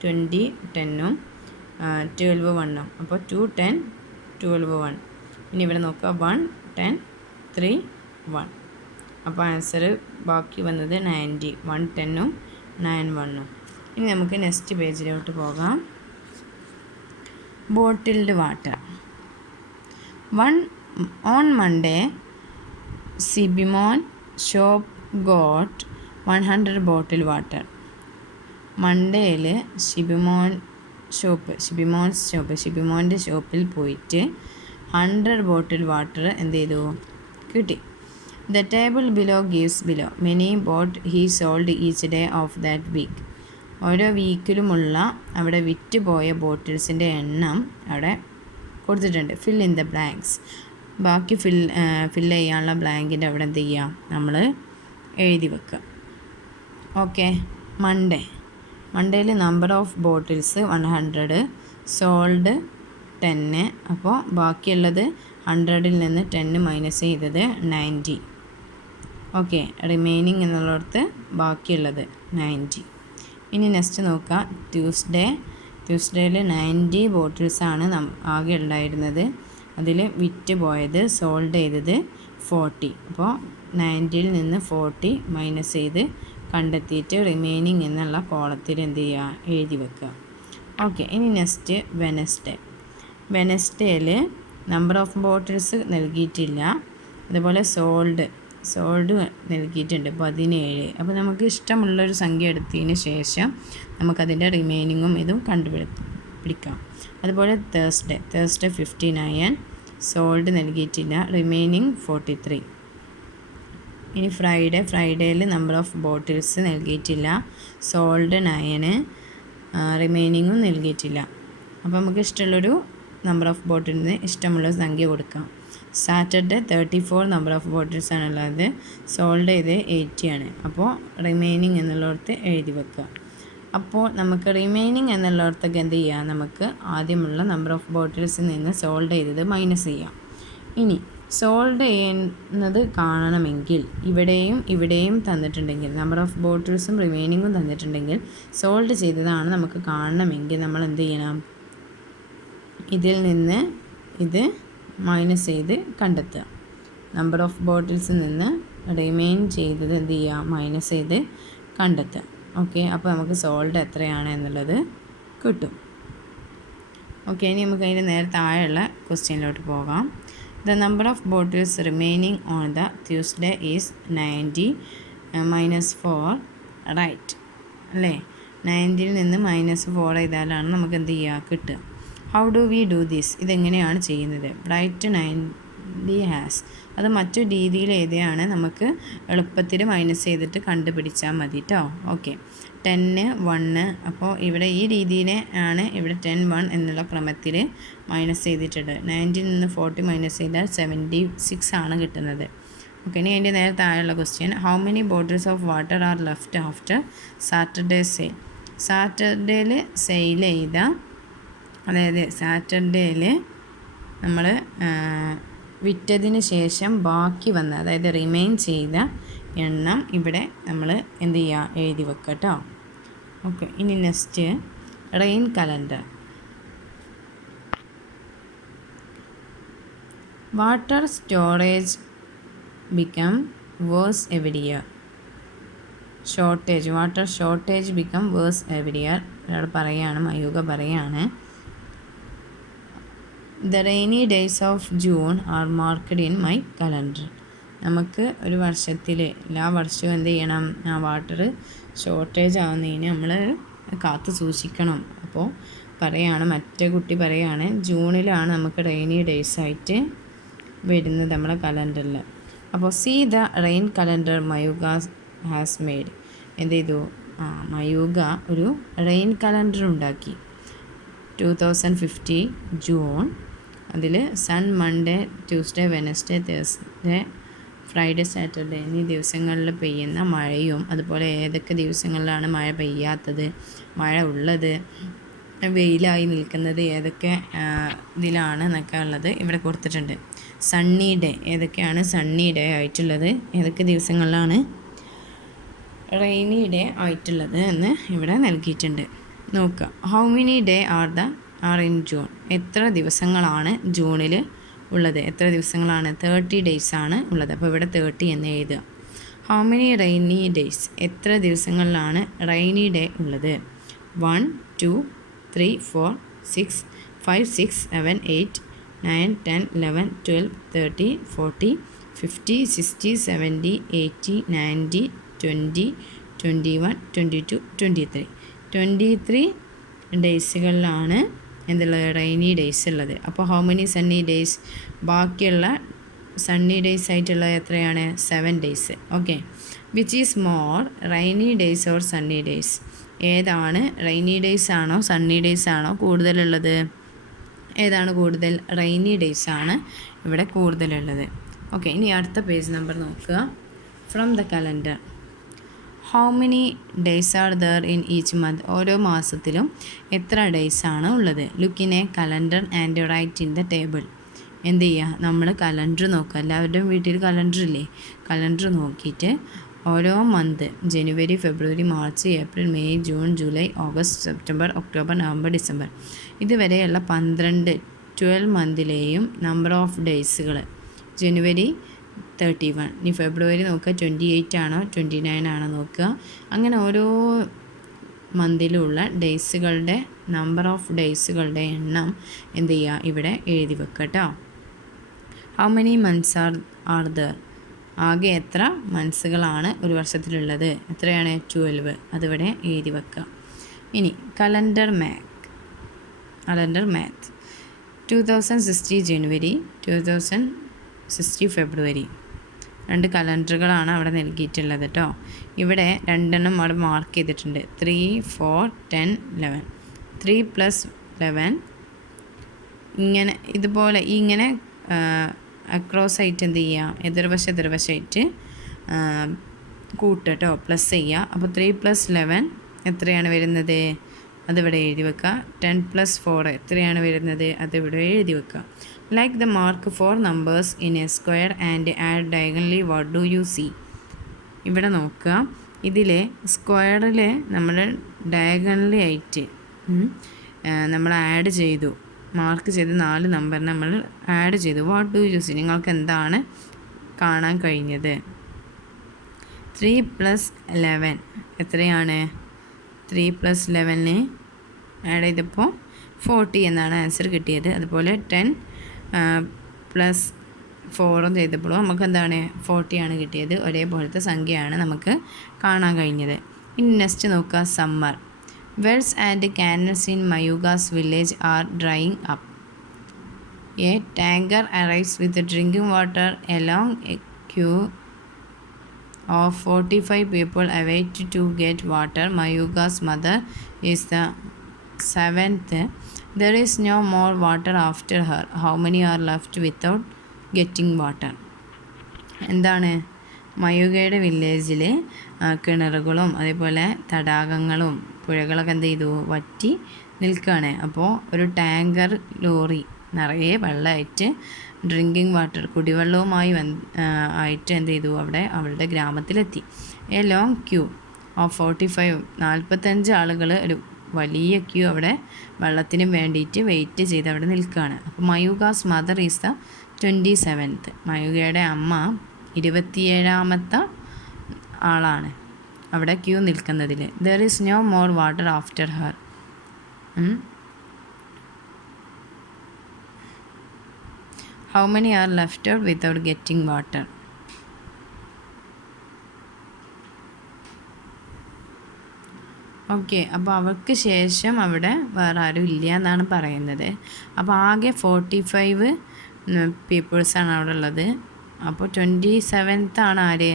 20 10ഉം 12 1ഉം. അപ്പോൾ 2 10 12 1. ഇനി ഇവിടെ നോക്കുക, 1 10 3 1. അപ്പോൾ ആൻസർ ബാക്കി വന്നത് 90, 1 10ഉം 9 1ഉം. ഇനി നമുക്ക് നെക്സ്റ്റ് പേജിലോട്ട് പോകാം. bottled water. On Monday, Sibimon shop got 100 bottled water. മൺഡേയിൽ ഷിബിമോൻ്റെ ഷോപ്പിൽ പോയിട്ട് 100 ബോട്ടിൽ വാട്ടർ എന്ത് ചെയ്തു കിട്ടി. The table below gives below many bottle he sold each day of that week. ഓരോ വീക്കിലുമുള്ള അവിടെ വിറ്റ് പോയ ബോട്ടിൽസിൻ്റെ എണ്ണം അവിടെ കൊടുത്തിട്ടുണ്ട്. Fill in the blanks. ബാക്കി ഫില്ല് ചെയ്യാനുള്ള ബ്ലാങ്കിൻ്റെ അവിടെ എന്ത് ചെയ്യുക, നമ്മൾ എഴുതി വെക്കുക. ഓക്കെ. മൺഡേയിൽ നമ്പർ ഓഫ് ബോട്ടിൽസ് 100, സോൾഡ് 10. അപ്പോൾ ബാക്കിയുള്ളത് 100ൽ നിന്ന് 10 മൈനസ് ചെയ്തത് 90. ഓക്കെ. റിമൈനിങ് എന്നുള്ളിടത്ത് ബാക്കിയുള്ളത് 90. ഇനി നെക്സ്റ്റ് നോക്കുക. ട്യൂസ്ഡേയിൽ 90 ബോട്ടിൽസാണ് ആകെ ഉണ്ടായിരുന്നത്. അതിൽ വിറ്റ് പോയത് സോൾഡ് ചെയ്തത് 40. അപ്പോൾ 90ൽ നിന്ന് 40 മൈനസ് ചെയ്ത് കണ്ടെത്തിയിട്ട് റിമൈനിങ് എന്നുള്ള കോളത്തിൽ എന്ത് ചെയ്യുക, എഴുതി വെക്കുക. ഓക്കെ. ഇനി നെക്സ്റ്റ് വെനസ്ഡേയിൽ നമ്പർ ഓഫ് ബോട്ടിൽസ് നൽകിയിട്ടില്ല. അതുപോലെ സോൾഡ് നൽകിയിട്ടുണ്ട് 17. അപ്പോൾ നമുക്ക് ഇഷ്ടമുള്ളൊരു സംഖ്യ എടുത്തതിന് ശേഷം നമുക്കതിൻ്റെ റിമൈനിങ്ങും ഇതും കണ്ടുപിടിക്കാം. അതുപോലെ തേഴ്സ്ഡേ 59, സോൾഡ് നൽകിയിട്ടില്ല, റിമൈനിങ് 43. ഇനി ഫ്രൈഡേയിൽ നമ്പർ ഓഫ് ബോട്ടിൽസ് നൽകിയിട്ടില്ല, സോൾഡ് 9, റിമൈനിങ്ങും നൽകിയിട്ടില്ല. അപ്പോൾ നമുക്ക് ഇഷ്ടമുള്ളൊരു നമ്പർ ഓഫ് ബോട്ടിലിന് ഇഷ്ടമുള്ള സംഖ്യ കൊടുക്കാം. സാറ്റർഡേ 34 നമ്പർ ഓഫ് ബോട്ടിൽസ് ആണുള്ളത്, സോൾഡ് ചെയ്ത് 80 ആണ്. അപ്പോൾ റിമൈനിങ് എന്നുള്ളിടത്ത് എഴുതി വെക്കുക. അപ്പോൾ നമുക്ക് റിമൈനിങ് എന്നുള്ളിടത്തൊക്കെ എന്ത് ചെയ്യാം, നമുക്ക് ആദ്യമുള്ള നമ്പർ ഓഫ് ബോട്ടിൽസിൽ നിന്ന് സോൾഡ് ചെയ്തത് മൈനസ് ചെയ്യാം. ഇനി സോൾഡ് ചെയ്യുന്നത് കാണണമെങ്കിൽ ഇവിടെയും തന്നിട്ടുണ്ടെങ്കിൽ, നമ്പർ ഓഫ് ബോട്ടിൽസും റിമൈനിങ്ങും തന്നിട്ടുണ്ടെങ്കിൽ സോൾഡ് ചെയ്തതാണ് നമുക്ക് കാണണമെങ്കിൽ നമ്മൾ എന്ത് ചെയ്യണം, ഇതിൽ നിന്ന് ഇത് മൈനസ് ചെയ്ത് കണ്ടെത്തുക. നമ്പർ ഓഫ് ബോട്ടിൽസിൽ നിന്ന് റിമൈൻ ചെയ്തത് എന്ത് ചെയ്യുക, മൈനസ് ചെയ്ത് കണ്ടെത്തുക. ഓക്കെ. അപ്പോൾ നമുക്ക് സോൾഡ് എത്രയാണ് എന്നുള്ളത് കിട്ടും. ഓക്കെ. ഇനി നമുക്ക് അതിൻ്റെ നേരെ താഴെയുള്ള ക്വസ്റ്റ്യനിലോട്ട് പോകാം. The number of bottles remaining on the Tuesday is 90 minus 4. Right അല്ലേ? 90ൽ നിന്ന് -4 ചെയ്താലാണ് നമുക്ക് എന്ത് ചെയ്യുക, കിട്ടുക. How do we do this? ഇതെങ്ങനെയാണ് ചെയ്യുന്നത്? Right 90 has. അത് മറ്റു രീതിയിൽ ഏതെയാണ് നമുക്ക് എളുപ്പത്തിൽ മൈനസ് ചെയ്തിട്ട് കണ്ടുപിടിച്ചാൽ മതി കേട്ടോ. ഓക്കെ. 10, 1. അപ്പോൾ ഇവിടെ ഈ രീതിയിൽ ആണ് ഇവിടെ 10, 1 എന്നുള്ള ക്രമത്തിൽ മൈനസ് ചെയ്തിട്ടുണ്ട്. 90ൽ നിന്ന് 40 മൈനസ് ചെയ്താൽ 76 ആണ് കിട്ടുന്നത്. ഓക്കെ. ഇനി അതിൻ്റെ നേരെ താഴെയുള്ള question. How many bottles of water are left after Saturday sale? സാറ്റർഡേയിൽ സെയിൽ ചെയ്ത, അതായത് സാറ്റർഡേയിൽ നമ്മൾ വിറ്റതിന് ശേഷം ബാക്കി വന്ന, അതായത് റിമൈൻ ചെയ്ത എണ്ണം ഇവിടെ നമ്മൾ എന്ത് ചെയ്യുക, എഴുതി വെക്കുക കേട്ടോ. ഓക്കെ. ഇനി next rain calendar. Water storage become worse every year. Water shortage become worse every year. ഒരാൾ പറയാണ്, മയൂക പറയാണ്, the rainy days of June are marked in my calendar. നമുക്ക് ഒരു വർഷത്തിൽ എല്ലാ വർഷവും എന്ത് ചെയ്യണം, ആ വാട്ടർ ഷോർട്ടേജ് ആവുന്നതിന് നമ്മൾ കാത്തു സൂക്ഷിക്കണം. അപ്പോൾ പറയാണ്, മറ്റേ കുട്ടി പറയാണ്, ജൂണിലാണ് നമുക്ക് റെയിനി ഡേയ്സ് ആയിട്ട് വരുന്നത് നമ്മളെ കലണ്ടറിൽ. അപ്പോൾ see the rain calendar Mayuka has made. എന്ത് ചെയ്തു, മയൂക ഒരു റെയിൻ കലണ്ടർ ഉണ്ടാക്കി. 2050 ജൂൺ. അതിൽ sun, Monday, Tuesday, Wednesday, Thursday, Friday, Saturday എന്നീ ദിവസങ്ങളിൽ പെയ്യുന്ന മഴയും, അതുപോലെ ഏതൊക്കെ ദിവസങ്ങളിലാണ് മഴ പെയ്യാത്തത്, മഴ ഉള്ളത്, വെയിലായി നിൽക്കുന്നത് ഏതൊക്കെ ഇതിലാണ് എന്നൊക്കെ ഉള്ളത് ഇവിടെ കൊടുത്തിട്ടുണ്ട്. സണ്ണി ഡേ, ഏതൊക്കെയാണ് സണ്ണി ഡേ ആയിട്ടുള്ളത്, ഏതൊക്കെ ദിവസങ്ങളിലാണ് റെയിനി ഡേ ആയിട്ടുള്ളത് എന്ന് ഇവിടെ നൽകിയിട്ടുണ്ട്. നോക്കുക. How many day are in June? എത്ര ദിവസങ്ങളാണ് ജൂണിൽ ഉള്ളത്? എത്ര ദിവസങ്ങളാണ്? 30 days ആണ് ഉള്ളത്. അപ്പോൾ ഇവിടെ 30 എന്ന് എഴുതുക. How many rainy days? എത്ര ദിവസങ്ങളിലാണ് റെയിനി ഡേ ഉള്ളത്? 1, 2, 3, 4, 6, 5, 6, 7, 8, 9, 10, 11, 12, 13, 14, 50, 60, 70, 80, 90, 20, 21, 22, 23. 23 ഡേയ്സുകളിലാണ് എന്തുള്ളത്, റെയിനി ഡേയ്സ് ഉള്ളത്. അപ്പോൾ ഹൗ മെനി സണ്ണി ഡേയ്സ്, ബാക്കിയുള്ള സണ്ണി ഡേയ്സ് ആയിട്ടുള്ളത് എത്രയാണ്? 7 days. Okay, which is more, rainy days or Sunny days? ഏതാണ്, റെയിനി ഡേയ്സ് ആണോ സണ്ണി ഡേയ്സ് ആണോ കൂടുതലുള്ളത്? ഏതാണ് കൂടുതൽ? റെയിനി ഡേയ്സ് ആണ് ഇവിടെ കൂടുതലുള്ളത്. ഓക്കെ, ഇനി അടുത്ത പേജ് നമ്പർ നോക്കുക. From the calendar, how many days are there in each month? ഓരോ മാസത്തിലും എത്ര ഡേയ്സ് ആണ് ഉള്ളത്? Look in a calendar and write in the table. എന്ത് ചെയ്യുക, നമ്മൾ കലണ്ടർ നോക്കുക. എല്ലാവരുടെയും വീട്ടിൽ കലണ്ടർ ഇല്ലേ? കലണ്ടർ നോക്കിയിട്ട് ഓരോ month, January, February, March, April, May, June, July, August, September, October, November, December, ഇതുവരെയുള്ള 12 മന്തിലെയും നമ്പർ ഓഫ് ഡേയ്സുകൾ. ജനുവരി 31, ഇനി ഫെബ്രുവരി നോക്കുക 28 ആണോ 29 ആണോ നോക്കുക. അങ്ങനെ ഓരോ മന്തിലുള്ള ഡേയ്സുകളുടെ നമ്പർ ഓഫ് ഡേയ്സുകളുടെ എണ്ണം എന്ത് ചെയ്യുക, ഇവിടെ എഴുതി വെക്കുക കേട്ടോ. How many months are there? ആകെ എത്ര മന്ത്സുകളാണ് ഒരു വർഷത്തിലുള്ളത്? എത്രയാണ്? 12. അതിവിടെ എഴുതി വെക്കുക. ഇനി കലണ്ടർ മാത്ത് 2060 ജനുവരി, 2060 ഫെബ്രുവരി, 2 കലണ്ടറുകളാണ് അവിടെ നൽകിയിട്ടുള്ളത് കേട്ടോ. ഇവിടെ 2 എണ്ണം അവിടെ മാർക്ക് ചെയ്തിട്ടുണ്ട്. 3, 4, 10, 11. 3 + 11 ഇങ്ങനെ ഇതുപോലെ ഇങ്ങനെ അക്രോസ് ആയിട്ട് എന്ത് ചെയ്യുക, എതിർവശമായിട്ട് കൂട്ടുക കേട്ടോ, പ്ലസ് ചെയ്യുക. അപ്പോൾ 3 + 11 എത്രയാണ് വരുന്നത്? അതിവിടെ എഴുതി വെക്കുക. 10 + 4 എത്രയാണ് വരുന്നത്? അതിവിടെ എഴുതി വെക്കുക. Like the mark 4 numbers in a square and add diagonally, what do you see? ഇവിടെ നോക്കുക, ഇതിൽ സ്ക്വയറിൽ നമ്മൾ ഡയഗണലി ആയിട്ട് നമ്മൾ ആഡ് ചെയ്തു, മാർക്ക് ചെയ്ത് 4 നമ്പർ നമ്മൾ ആഡ് ചെയ്തു. What do you see? നിങ്ങൾക്ക് എന്താണ് കാണാൻ കഴിഞ്ഞത്? 3 + 11 എത്രയാണ്? 3 + 11 ആഡ് ചെയ്തപ്പോൾ 40 എന്നാണ് ആൻസർ കിട്ടിയത്. അതുപോലെ 10 + 4 ചെയ്തപ്പോഴും നമുക്ക് എന്താണ് 40 ആണ് കിട്ടിയത്. ഒരേപോലത്തെ സംഖ്യയാണ് നമുക്ക് കാണാൻ കഴിഞ്ഞത്. ഇനി നെക്സ്റ്റ് നോക്കുക, summer. Wells and canals in Mayuga's village are drying up. A tanker arrives with drinking water along a queue of 45 people await to get water. Mayuga's mother is the 7th. There is no more water after her. How many are left without getting water? എന്താണ്, മയൂഗയുടെ വില്ലേജിൽ കിണറുകളും അതേപോലെ തടാകങ്ങളും പുഴകളൊക്കെ എന്ത് ചെയ്തു, വറ്റി നിൽക്കുകയാണ്. അപ്പോൾ ഒരു ടാങ്കർ ലോറി നിറയെ വെള്ളമായിട്ട് ഡ്രിങ്കിങ് വാട്ടർ, കുടിവെള്ളവുമായി ആയിട്ട് എന്ത് ചെയ്തു, അവിടെ അവളുടെ ഗ്രാമത്തിലെത്തി. എ ലോങ് ക്യൂ ഓഫ് 45 ആളുകൾ, ഒരു വലിയ ക്യൂ അവിടെ വെള്ളത്തിന് വേണ്ടിയിട്ട് വെയിറ്റ് ചെയ്ത് അവിടെ നിൽക്കുകയാണ്. അപ്പോൾ Mayuga's mother is the 27th. മയൂഗയുടെ അമ്മ 27ാമത്തെ ആളാണ് അവിടെ ക്യൂ നിൽക്കുന്നതിൽ. There is no more water after her. How many are left out without getting water? Okay, അപ്പോൾ അവർക്ക് ശേഷം അവിടെ വേറെ ആരും ഇല്ല എന്നാണ് പറയുന്നത്. അപ്പോൾ ആകെ 45 പീപ്പിൾസാണ് അവിടെ ഉള്ളത്. അപ്പോൾ 27th ആണ് ആര്,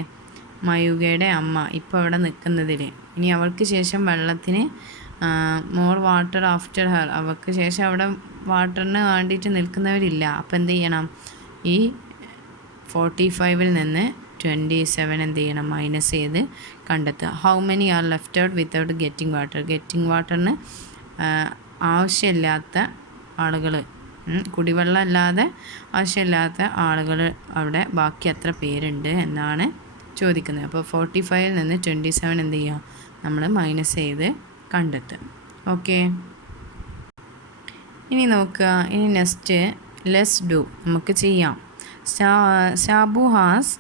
മയൂഗയുടെ അമ്മ ഇപ്പോൾ അവിടെ നിൽക്കുന്നതിൽ. ഇനി അവൾക്ക് ശേഷം വെള്ളത്തിന് മോർ വാട്ടർ ആഫ്റ്റർ ഹർ, അവർക്ക് ശേഷം അവിടെ വാട്ടറിന് വേണ്ടിയിട്ട് നിൽക്കുന്നവരില്ല. അപ്പോൾ എന്ത് ചെയ്യണം, ഈ 45ൽ നിന്ന് 27 എന്ത് ചെയ്യണം, മൈനസ് ചെയ്ത് കണ്ടെത്തുക. How many are left out without getting water? Getting വാട്ടറിന് ആവശ്യമില്ലാത്ത ആളുകൾ, കുടിവെള്ളം അല്ലാതെ ആവശ്യമില്ലാത്ത ആളുകൾ അവിടെ ബാക്കി എത്ര പേരുണ്ട് എന്നാണ് ചോദിക്കുന്നത്. അപ്പോൾ 45ൽ നിന്ന് 27 എന്ത് ചെയ്യുക, നമ്മൾ മൈനസ് ചെയ്ത് കണ്ടെത്തുക. ഓക്കെ, ഇനി നോക്കുക. ഇനി നെക്സ്റ്റ് ലെറ്റ്സ് ഡു, നമുക്ക് ചെയ്യാം. Sabu has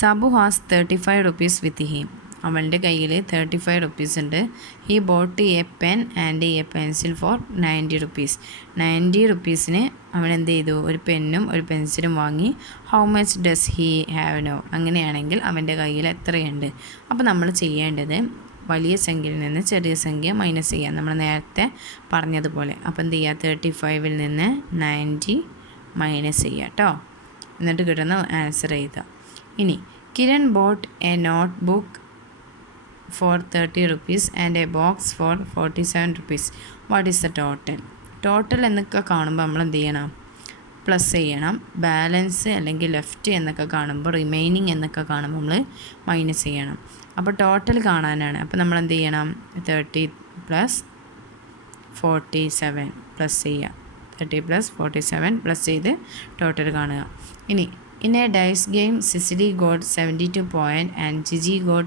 35 rupees with him. അവൻ്റെ കയ്യിൽ 35 റുപ്പീസ് ഉണ്ട്. He bought a pen and a pencil for 90 rupees. 90 റുപ്പീസിന് അവൻ എന്ത് ചെയ്തു? ഒരു പെന്നും ഒരു പെൻസിലും വാങ്ങി. How much does he have now? അങ്ങനെയാണെങ്കിൽ അവൻ്റെ കയ്യിൽ എത്രയുണ്ട്? അപ്പോൾ നമ്മൾ ചെയ്യേണ്ടത് വലിയ സംഖ്യയിൽ നിന്ന് ചെറിയ സംഖ്യ മൈനസ് ചെയ്യാം, നമ്മൾ നേരത്തെ പറഞ്ഞതുപോലെ. അപ്പോൾ എന്ത് ചെയ്യുക? 35-ൽ നിന്ന് 90 മൈനസ് ചെയ്യുക കേട്ടോ. എന്നിട്ട് കിട്ടുന്ന ആൻസർ എഴുതുക. ഇനി Kiran bought a notebook for 30 rupees and a box for 47 rupees. What is the total? Total എന്നൊക്കെ കാണുമ്പോൾ നമ്മൾ എന്ത് ചെയ്യണം? പ്ലസ് ചെയ്യണം. ബാലൻസ് അല്ലെങ്കിൽ ലെഫ്റ്റ് എന്നൊക്കെ കാണുമ്പോൾ, റിമൈനിങ് എന്നൊക്കെ കാണുമ്പോൾ നമ്മൾ മൈനസ് ചെയ്യണം. അപ്പോൾ ടോട്ടൽ കാണാനാണ്. അപ്പോൾ നമ്മൾ എന്ത് ചെയ്യണം? 30 + 47 പ്ലസ് ചെയ്യുക. 30 + 47 പ്ലസ് ചെയ്ത് ടോട്ടൽ കാണുക. ഇനി in a dice game Cicely got 72 points and Gigi got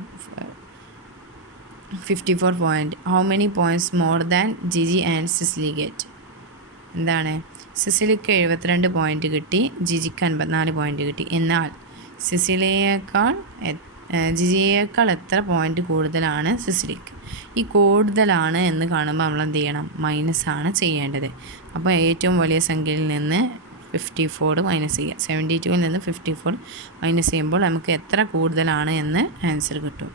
54 points. How many points more than Gigi and Cicely get? എന്താണ്? സിസിലിക്ക് 72 പോയിൻറ്റ് കിട്ടി, ജിജിക്ക് 54 പോയിൻറ്റ് കിട്ടി. എന്നാൽ ജിജിയേക്കാൾ എത്ര പോയിൻറ്റ് കൂടുതലാണ് സിസിലിക്ക്? ഈ കൂടുതലാണ് എന്ന് കാണുമ്പോൾ നമ്മൾ എന്ത് ചെയ്യണം? മൈനസ് ആണ് ചെയ്യേണ്ടത്. അപ്പോൾ ഏറ്റവും വലിയ സംഖ്യയിൽ നിന്ന് 54 മൈനസ് ചെയ്യുക. 72-ൽ നിന്ന് 54 മൈനസ് ചെയ്യുമ്പോൾ നമുക്ക് എത്ര കൂടുതലാണ് എന്ന് ആൻസർ കിട്ടും.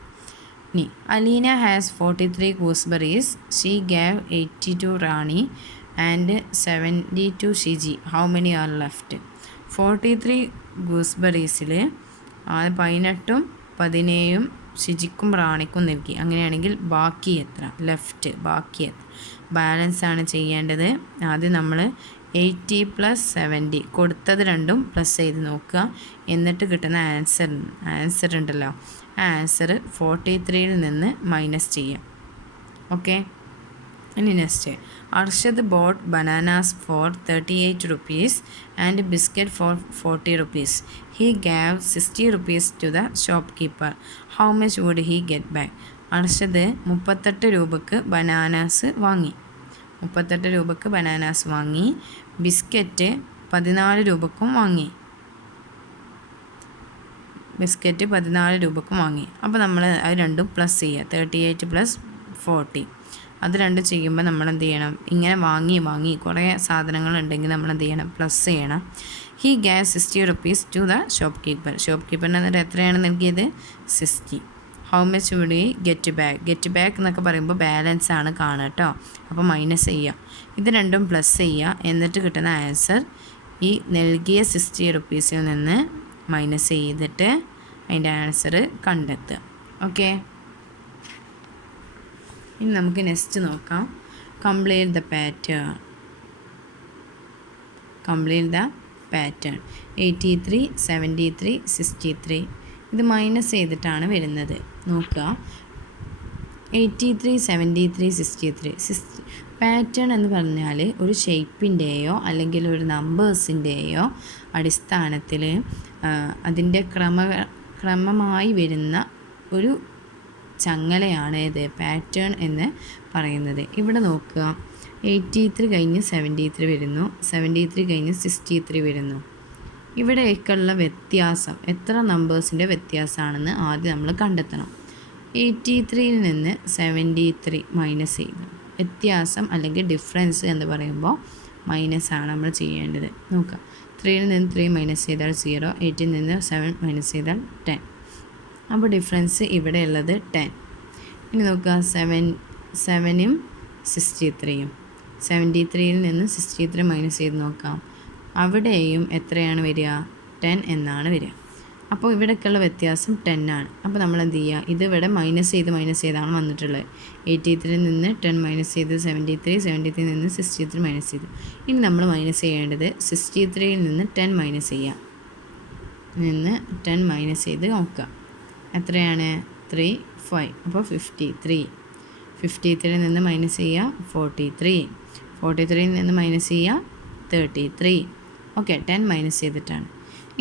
ഇനി Aleena has 43 gooseberries. She Gaon 82 Rani and 72 Shiji. How many are left? 43 ഗൂസ്ബെറീസിൽ 18ഉം 17ഉം ഷിജിക്കും റാണിക്കും നൽകി. അങ്ങനെയാണെങ്കിൽ ബാക്കി എത്ര? ലെഫ്റ്റ് ബാക്കി എത്ര? ബാലൻസ് ആണ് ചെയ്യേണ്ടത്. ആദ്യം നമ്മൾ 80 + 70 കൊടുത്തത് രണ്ടും പ്ലസ് ചെയ്ത് നോക്കുക. എന്നിട്ട് കിട്ടുന്ന ആൻസർ ഉണ്ടല്ലോ, ആ ആൻസർ 43-ൽ നിന്ന് മൈനസ് ചെയ്യാം. ഓക്കെ. ഇനി next, Arshad bought bananas for 38 rupees and biscuit for 40 rupees. He gave 60 rupees to the shopkeeper. How much would he get back? Arshad 38 രൂപക്ക് ബനാനാസ് വാങ്ങി. 38 രൂപക്ക് ബനാനാസ് വാങ്ങി. ബിസ്ക്കറ്റ് 14 രൂപക്കും വാങ്ങി. ബിസ്ക്കറ്റ് 14 രൂപക്കും വാങ്ങി. അപ്പോൾ നമ്മൾ അത് രണ്ടും പ്ലസ് ചെയ്യുക. 38 + 40 അത് രണ്ടും ചെയ്യുമ്പോൾ നമ്മൾ എന്ത് ചെയ്യണം? ഇങ്ങനെ വാങ്ങി കുറേ സാധനങ്ങളുണ്ടെങ്കിൽ നമ്മൾ എന്ത് ചെയ്യണം? പ്ലസ് ചെയ്യണം. He gave 60 rupees to the shopkeeper. ഷോപ്പ് കീപ്പറിന് എന്നിട്ട് എത്രയാണ് നൽകിയത്? 60. How much would he get back? Get back എന്നൊക്കെ പറയുമ്പോൾ ബാലൻസ് ആണ് കാണുക കേട്ടോ. അപ്പോൾ മൈനസ് ചെയ്യുക. ഇത് രണ്ടും പ്ലസ് ചെയ്യുക. എന്നിട്ട് കിട്ടുന്ന ആൻസർ ഈ നൽകിയ 60 rupeesൽ നിന്ന് മൈനസ് ചെയ്തിട്ട് അതിൻ്റെ ആൻസർ കണ്ടെത്തുക. ഓക്കെ. ഇനി നമുക്ക് നെക്സ്റ്റ് നോക്കാം. Complete the pattern. 83, 73, 63 ഇത് മൈനസ് ചെയ്തിട്ടാണ് വരുന്നത്. നോക്കുക. 83, 73, 63 പാറ്റേൺ എന്ന് പറഞ്ഞാൽ ഒരു ഷേപ്പിൻ്റെയോ അല്ലെങ്കിൽ ഒരു നമ്പേഴ്സിൻ്റെയോ അടിസ്ഥാനത്തിൽ അതിൻ്റെ ക്രമമായി വരുന്ന ഒരു ചങ്ങലയാണ് ഇത് പാറ്റേൺ എന്ന് പറയുന്നത്. ഇവിടെ നോക്കുക. 83 കഴിഞ്ഞ് 73 വരുന്നു, 73 കഴിഞ്ഞ് 63 വരുന്നു. ഇവിടെയൊക്കെയുള്ള വ്യത്യാസം എത്ര നമ്പേഴ്സിൻ്റെ വ്യത്യാസമാണെന്ന് ആദ്യം നമ്മൾ കണ്ടെത്തണം. 83-ൽ നിന്ന് 73 മൈനസ് ചെയ്തു. വ്യത്യാസം അല്ലെങ്കിൽ ഡിഫറൻസ് എന്ന് പറയുമ്പോൾ മൈനസാണ് നമ്മൾ ചെയ്യേണ്ടത്. നോക്കുക. 3-ൽ നിന്ന് 3 മൈനസ് ചെയ്താൽ 0, 8-ൽ നിന്ന് 7 മൈനസ് ചെയ്താൽ 10. അപ്പോൾ ഡിഫറൻസ് ഇവിടെ ഉള്ളത് 10. ഇനി നോക്കുക. 7-ഉം 63-യും 73-ൽ നിന്ന് 63 മൈനസ് ചെയ്ത് നോക്കാം. അവിടെയും എത്രയാണ് വരിക? 10 എന്നാണ് വരിക. അപ്പോൾ ഇവിടേക്കുള്ള വ്യത്യാസം 10 ആണ്. അപ്പോൾ നമ്മൾ എന്ത് ചെയ്യുക? ഇത് ഇവിടെ മൈനസ് ചെയ്താണ് വന്നിട്ടുള്ളത്. 83-ൽ നിന്ന് 10 മൈനസ് ചെയ്ത് 73, 73-ൽ നിന്ന് 63 മൈനസ് ചെയ്തു. ഇനി നമ്മൾ മൈനസ് ചെയ്യേണ്ടത് 63-ൽ നിന്ന് 10 മൈനസ് ചെയ്യുക. 10 മൈനസ് ചെയ്ത് നോക്കുക. എത്രയാണ്? 3, 5. അപ്പോൾ 53. 53-ൽ നിന്ന് മൈനസ് ചെയ്യുക 43. 43-ൽ നിന്ന് മൈനസ് ചെയ്യുക 33. ഓക്കെ. 10 മൈനസ് ചെയ്തിട്ടാണ്.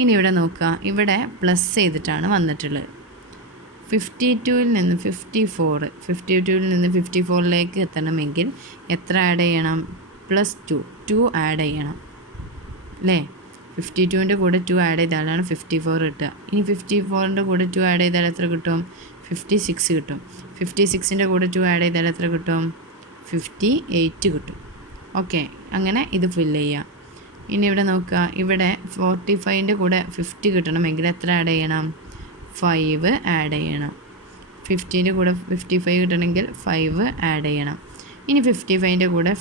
ഇനി ഇവിടെ നോക്കുക. ഇവിടെ പ്ലസ് ചെയ്തിട്ടാണ് വന്നിട്ടുള്ളത്. 52-ൽ നിന്ന് 54, 52-ൽ നിന്ന് 54-ലേക്ക് എത്തണമെങ്കിൽ എത്ര ആഡ് ചെയ്യണം? +2 ആഡ് ചെയ്യണം അല്ലേ? 52-ൻ്റെ കൂടെ 2 ആഡ് ചെയ്താലാണ് 54 കിട്ടുക. ഇനി 54-ൻ്റെ കൂടെ 2 ആഡ് ചെയ്താൽ എത്ര കിട്ടും? 56 കിട്ടും. 56ൻ്റെ കൂടെ 2 ആഡ് ചെയ്താൽ എത്ര കിട്ടും? 58 കിട്ടും. ഓക്കെ, അങ്ങനെ ഇത് ഫില്ല് ചെയ്യാം. ഇനി ഇവിടെ നോക്കുക, ഇവിടെ 45ൻ്റെ കൂടെ 50 കിട്ടണമെങ്കിൽ എത്ര ആഡ് ചെയ്യണം? 5 ആഡ് ചെയ്യണം. 50ൻ്റെ കൂടെ 55 കിട്ടണമെങ്കിൽ 5 ആഡ് ചെയ്യണം. ഇനി 55ൻ്റെ കൂടെ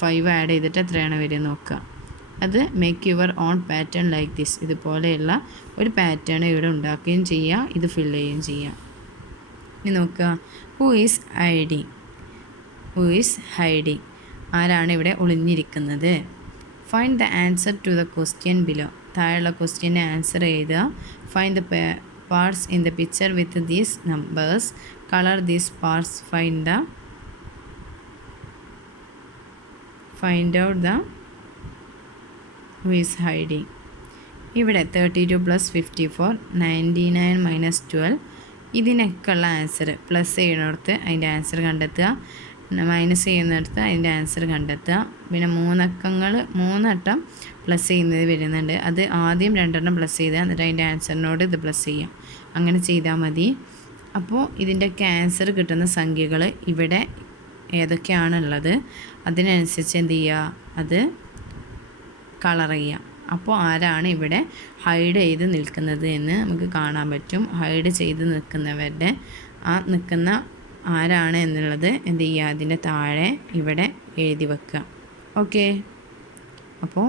5 ആഡ് ചെയ്തിട്ട് എത്രയാണ് വരിക നോക്കുക. അത് make your own pattern like this. ഇതുപോലെയുള്ള ഒരു പാറ്റേൺ ഇവിടെ ഉണ്ടാക്കുകയും ചെയ്യുക, ഇത് ഫില്ല് ചെയ്യുകയും ചെയ്യുക. ഇനി നോക്കുക, who is hiding? Who is hiding? ആരാണ് ഇവിടെ ഒളിഞ്ഞിരിക്കുന്നത്? Find the answer to the question below. താഴെയുള്ള ക്വസ്റ്റ്യൻ്റെ ആൻസർ എഴുതുക. Find the parts in the picture with these numbers. Colour these parts. Find out the who is hiding. ഇവിടെ 32 + 54, 99 - 12. ഇതിനൊക്കെയുള്ള answer plus ചെയ്യുന്നിടത്ത് അതിൻ്റെ answer കണ്ടെത്തുക, മൈനസ് ചെയ്യുന്നിടത്ത് അതിൻ്റെ ആൻസർ കണ്ടെത്തുക. പിന്നെ 3 വട്ടം പ്ലസ് ചെയ്യുന്നത് വരുന്നുണ്ട്. അത് ആദ്യം 2 പ്ലസ് ചെയ്താൽ എന്നിട്ട് അതിൻ്റെ ആൻസറിനോട് ഇത് പ്ലസ് ചെയ്യാം. അങ്ങനെ ചെയ്താൽ മതി. അപ്പോൾ ഇതിൻ്റെയൊക്കെ ആൻസർ കിട്ടുന്ന സംഖ്യകൾ ഇവിടെ ഏതൊക്കെയാണുള്ളത് അതിനനുസരിച്ച് എന്ത് ചെയ്യുക, അത് കളർ ചെയ്യുക. അപ്പോൾ ആരാണ് ഇവിടെ ഹൈഡ് ചെയ്ത് നിൽക്കുന്നത് എന്ന് നമുക്ക് കാണാൻ പറ്റും. ഹൈഡ് ചെയ്ത് നിൽക്കുന്നവരുടെ നിൽക്കുന്ന ആരാണ് എന്നുള്ളത് എന്ത് ചെയ്യുക, അതിൻ്റെ താഴെ ഇവിടെ എഴുതി വെക്കുക. ഓക്കെ, അപ്പോൾ